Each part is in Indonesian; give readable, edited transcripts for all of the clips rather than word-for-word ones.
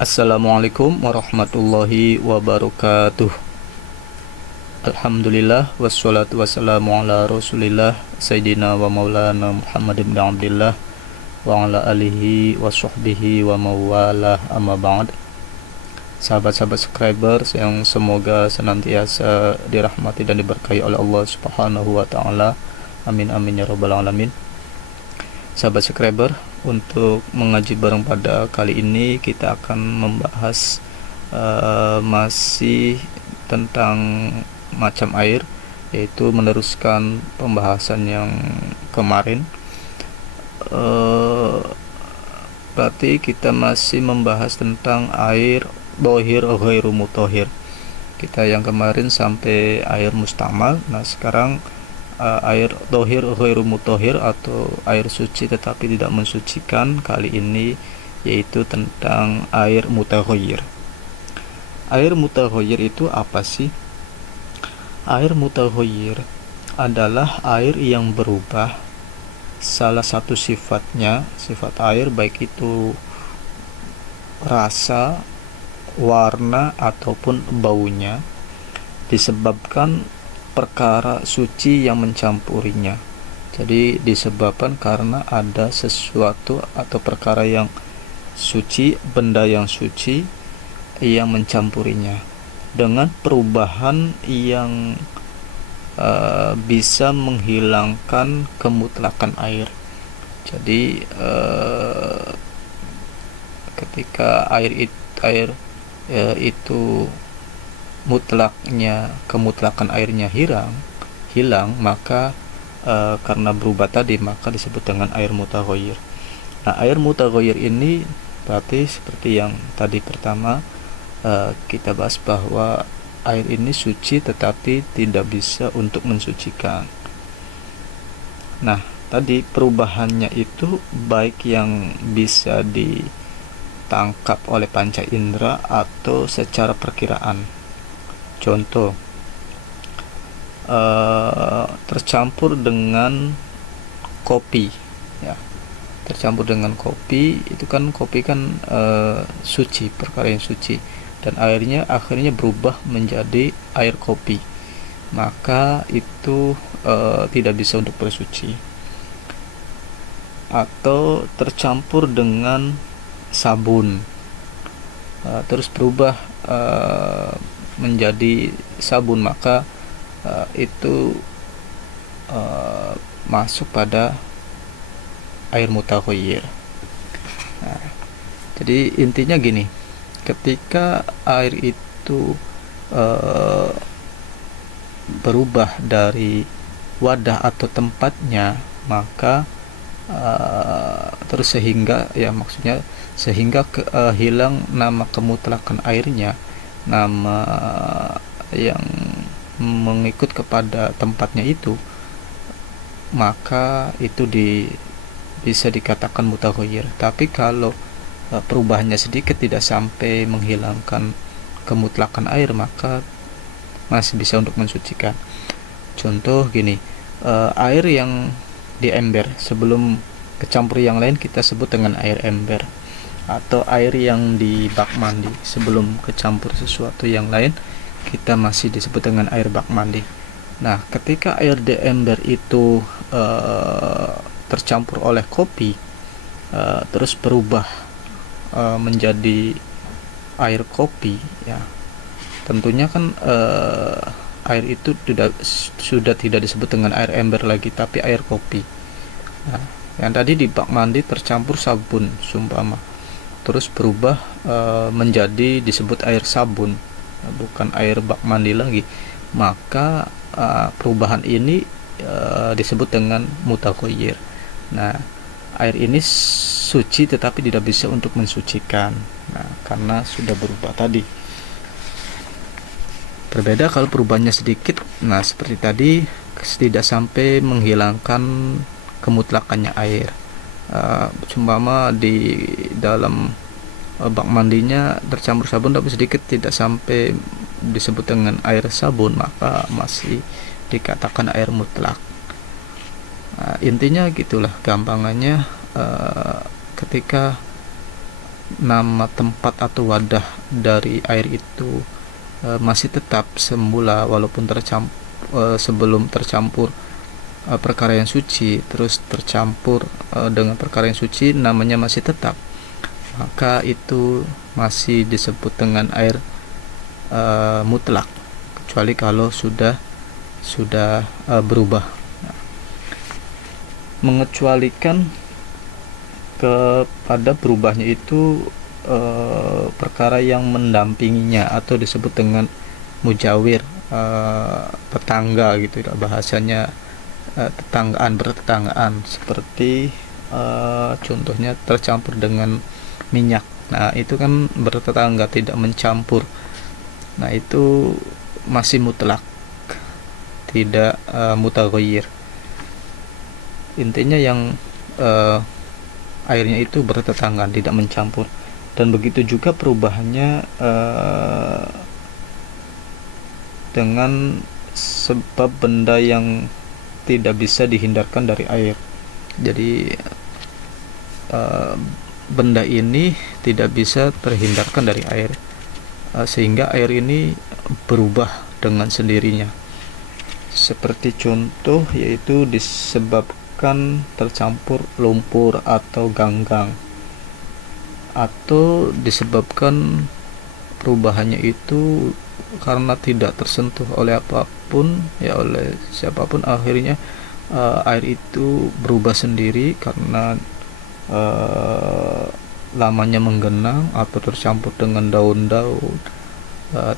Assalamualaikum warahmatullahi wabarakatuh. Alhamdulillah wassalatu wassalamu ala rasulillah Sayyidina wa maulana Muhammad ibn Abdillah wa ala alihi wa sahbihi wa mawalah, amma ba'd. Sahabat-sahabat subscribers yang semoga senantiasa dirahmati dan diberkahi oleh Allah Subhanahu wa taala. Amin amin ya rabbal alamin. Sahabat subscriber, untuk mengaji bareng pada kali ini kita akan membahas masih tentang macam air, yaitu meneruskan pembahasan yang kemarin. Berarti kita masih membahas tentang air dohir ghairu mutohir. Kita yang kemarin sampai air mustamal. Nah sekarang air dohir ghairu mutohir atau air suci tetapi tidak mensucikan kali ini, yaitu tentang air mutaghayyir. Air mutaghayyir itu apa sih? Air mutaghayyir adalah air yang berubah. Salah satu sifatnya, sifat air baik itu rasa, warna ataupun baunya, disebabkan perkara suci yang mencampurinya. Jadi disebabkan karena ada sesuatu atau perkara yang suci, benda yang suci yang mencampurinya dengan perubahan yang bisa menghilangkan kemutlakan air. Jadi ketika air itu kemutlakan airnya hilang, maka karena berubah tadi maka disebut dengan air mutaghayyir. Nah, air mutaghayyir ini berarti seperti yang tadi pertama kita bahas bahwa air ini suci tetapi tidak bisa untuk mensucikan. Nah, tadi perubahannya itu baik yang bisa ditangkap oleh panca indera atau secara perkiraan. Contoh, tercampur dengan kopi, ya. Tercampur dengan kopi itu kan, kopi kan suci, perkara yang suci, dan airnya akhirnya berubah menjadi air kopi, maka itu tidak bisa untuk bersuci. Atau tercampur dengan sabun, terus berubah menjadi sabun, maka itu masuk pada air mutaghayyir. Nah, jadi intinya gini, ketika air itu berubah dari wadah atau tempatnya, maka terus sehingga hilang nama kemutlakan airnya, nama yang mengikut kepada tempatnya itu, maka itu bisa dikatakan mutaghayyir. Tapi kalau perubahannya sedikit, tidak sampai menghilangkan kemutlakan air, maka masih bisa untuk mensucikan. Contoh gini, air yang di ember sebelum kecampur yang lain kita sebut dengan air ember, atau air yang di bak mandi sebelum kecampur sesuatu yang lain kita masih disebut dengan air bak mandi. Nah, ketika air di ember itu tercampur oleh kopi, terus berubah menjadi air kopi, ya tentunya kan air itu sudah tidak disebut dengan air ember lagi, tapi air kopi. Nah, yang tadi di bak mandi tercampur sabun sumpama, terus berubah menjadi disebut air sabun, bukan air bak mandi lagi, maka perubahan ini disebut dengan mutaghayyir. Nah, air ini suci tetapi tidak bisa untuk mensucikan, nah karena sudah berubah tadi. Berbeda kalau perubahannya sedikit, nah seperti tadi, tidak sampai menghilangkan kemutlakannya air. Umpama di dalam bak mandinya tercampur sabun tapi sedikit, tidak sampai disebut dengan air sabun, maka masih dikatakan air mutlak. Intinya gitulah gampangannya. Ketika nama tempat atau wadah dari air itu masih tetap semula walaupun sebelum tercampur perkara yang suci, terus tercampur dengan perkara yang suci, namanya masih tetap, maka itu masih disebut dengan air mutlak, kecuali kalau sudah berubah. Mengecualikan kepada berubahnya itu perkara yang mendampinginya atau disebut dengan mujawir, tetangga gitu ya, bahasanya bertetanggaan, seperti contohnya tercampur dengan minyak. Nah, itu kan bertetangga, tidak mencampur. Nah, itu masih mutlak, tidak mutaghayyir. Intinya yang airnya itu bertetanggaan, tidak mencampur. Dan begitu juga perubahannya dengan sebab benda yang tidak bisa dihindarkan dari air. Jadi benda ini tidak bisa terhindarkan dari air, sehingga air ini berubah dengan sendirinya. Seperti contoh yaitu disebabkan tercampur lumpur atau ganggang, atau disebabkan perubahannya itu karena tidak tersentuh oleh apapun, ya oleh siapapun, akhirnya air itu berubah sendiri karena lamanya menggenang atau tercampur dengan daun-daun,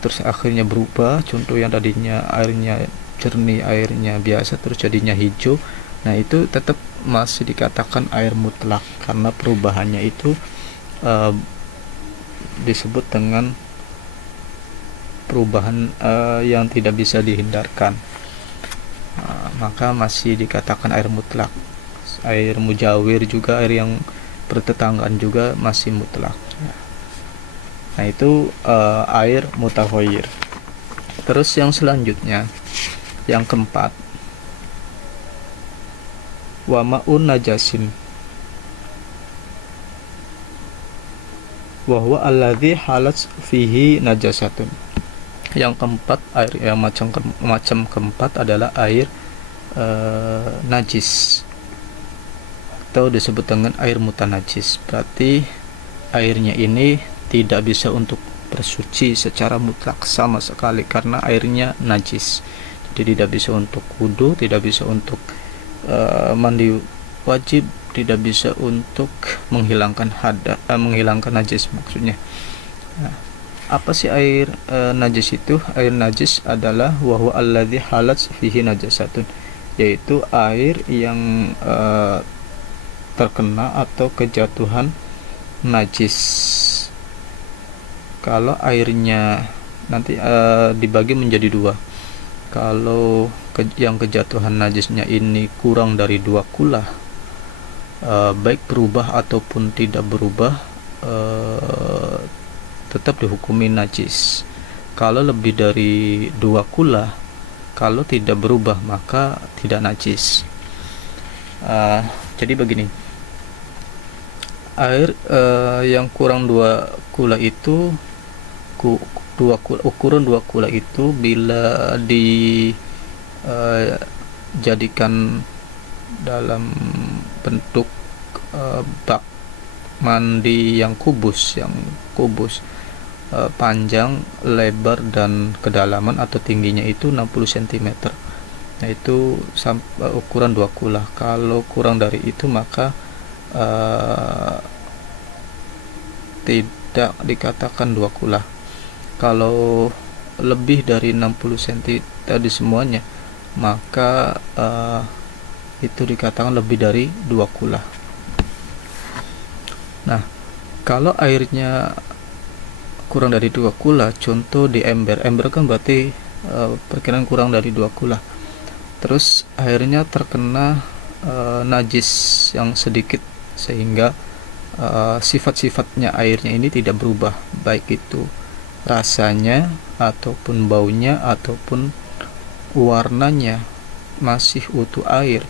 terus akhirnya berubah. Contoh yang tadinya airnya jernih, airnya biasa, terus jadinya hijau. Nah, itu tetap masih dikatakan air mutlak karena perubahannya itu disebut dengan perubahan yang tidak bisa dihindarkan. Maka masih dikatakan air mutlak. Air mujawir juga, air yang bertetanggaan juga masih mutlak. Nah, itu air mutaghayyir. Terus yang selanjutnya, yang keempat, wa ma'un najasin wa huwa alladhi halat fihi najasatun. Yang keempat, air yang macam keempat adalah air najis, atau disebut dengan air mutanajis. Berarti airnya ini tidak bisa untuk bersuci secara mutlak sama sekali karena airnya najis. Jadi tidak bisa untuk wudu, tidak bisa untuk mandi wajib, tidak bisa untuk menghilangkan menghilangkan najis maksudnya. Nah, apa sih air najis itu? Air najis adalah wahwa alladzi halat fihi najasatun, yaitu air yang terkena atau kejatuhan najis. Kalau airnya nanti dibagi menjadi dua. Kalau yang kejatuhan najisnya ini kurang dari 2 kula, baik berubah ataupun tidak berubah, tetap dihukumi najis. Kalau lebih dari 2 kula, kalau tidak berubah maka tidak najis. Jadi begini, air yang kurang 2 kula itu, ukuran 2 kula itu bila dijadikan dalam bentuk bak mandi yang kubus, panjang, lebar, dan kedalaman atau tingginya itu 60 cm. Nah, itu ukuran 2 kula. Kalau kurang dari itu maka tidak dikatakan 2 kula. Kalau lebih dari 60 cm tadi semuanya, maka itu dikatakan lebih dari 2 kula. Nah, kalau airnya kurang dari 2 kula, contoh di ember kan berarti perkiraan kurang dari 2 kula. Terus airnya terkena najis yang sedikit, sehingga sifat-sifatnya airnya ini tidak berubah, baik itu rasanya ataupun baunya ataupun warnanya masih utuh air,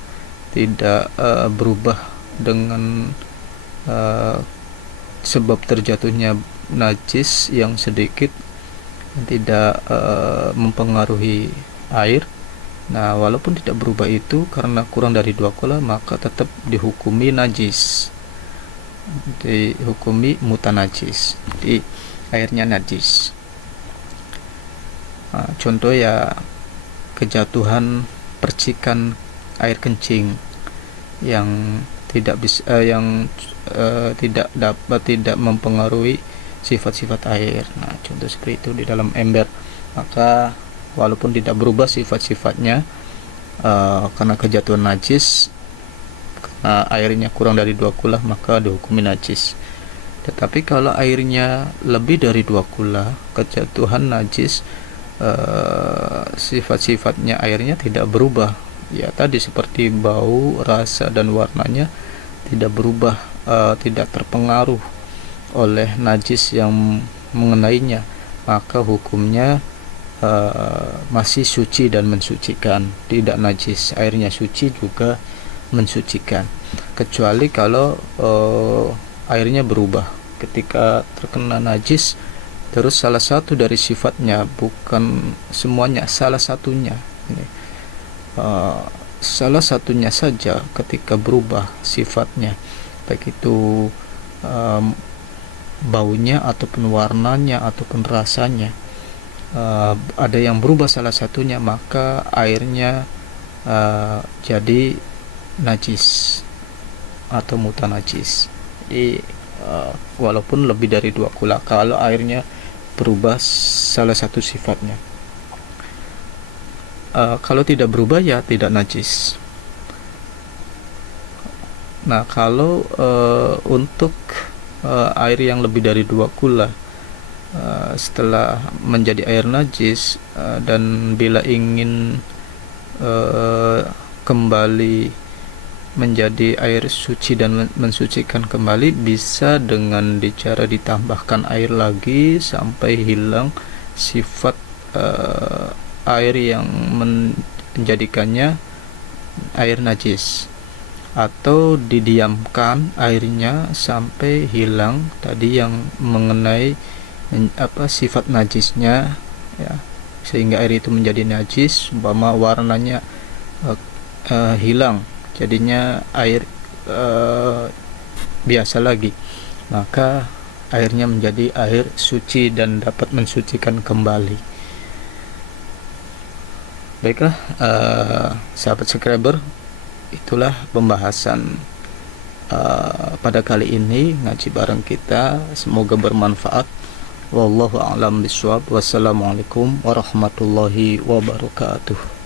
tidak berubah dengan sebab terjatuhnya najis yang sedikit yang tidak mempengaruhi air. Nah, walaupun tidak berubah itu karena kurang dari 2 kula, maka tetap dihukumi najis, dihukumi mutanajis, di airnya najis. Nah, contoh ya kejatuhan percikan air kencing yang tidak mempengaruhi sifat-sifat air. Nah, contoh seperti itu di dalam ember, maka walaupun tidak berubah sifat-sifatnya karena kejatuhan najis, karena airnya kurang dari 2 kula, maka dihukumi najis. Tetapi kalau airnya lebih dari 2 kula, kejatuhan najis, sifat-sifatnya airnya tidak berubah. Ya tadi seperti bau, rasa, dan warnanya tidak berubah, tidak terpengaruh oleh najis yang mengenainya, maka hukumnya masih suci dan mensucikan, tidak najis. Airnya suci juga mensucikan, kecuali kalau airnya berubah ketika terkena najis, terus salah satu dari sifatnya, bukan semuanya, salah satunya ini, salah satunya saja ketika berubah sifatnya, baik itu baunya ataupun warnanya ataupun rasanya, ada yang berubah salah satunya, maka airnya jadi najis atau mutanajis. Jadi walaupun lebih dari 2 kula, kalau airnya berubah salah satu sifatnya. Kalau tidak berubah ya tidak najis. Nah, kalau untuk air yang lebih dari 2 kula setelah menjadi air najis, dan bila ingin kembali menjadi air suci dan mensucikan kembali, bisa dengan cara ditambahkan air lagi sampai hilang sifat air yang menjadikannya air najis, atau didiamkan airnya sampai hilang tadi yang mengenai sifat najisnya, ya, sehingga air itu menjadi najis, umpama warnanya hilang, jadinya air biasa lagi, maka airnya menjadi air suci dan dapat mensucikan kembali. Baiklah, sahabat subscriber, itulah pembahasan pada kali ini ngaji bareng kita, semoga bermanfaat. Wallahu a'lam bishawab. Wassalamualaikum warahmatullahi wabarakatuh.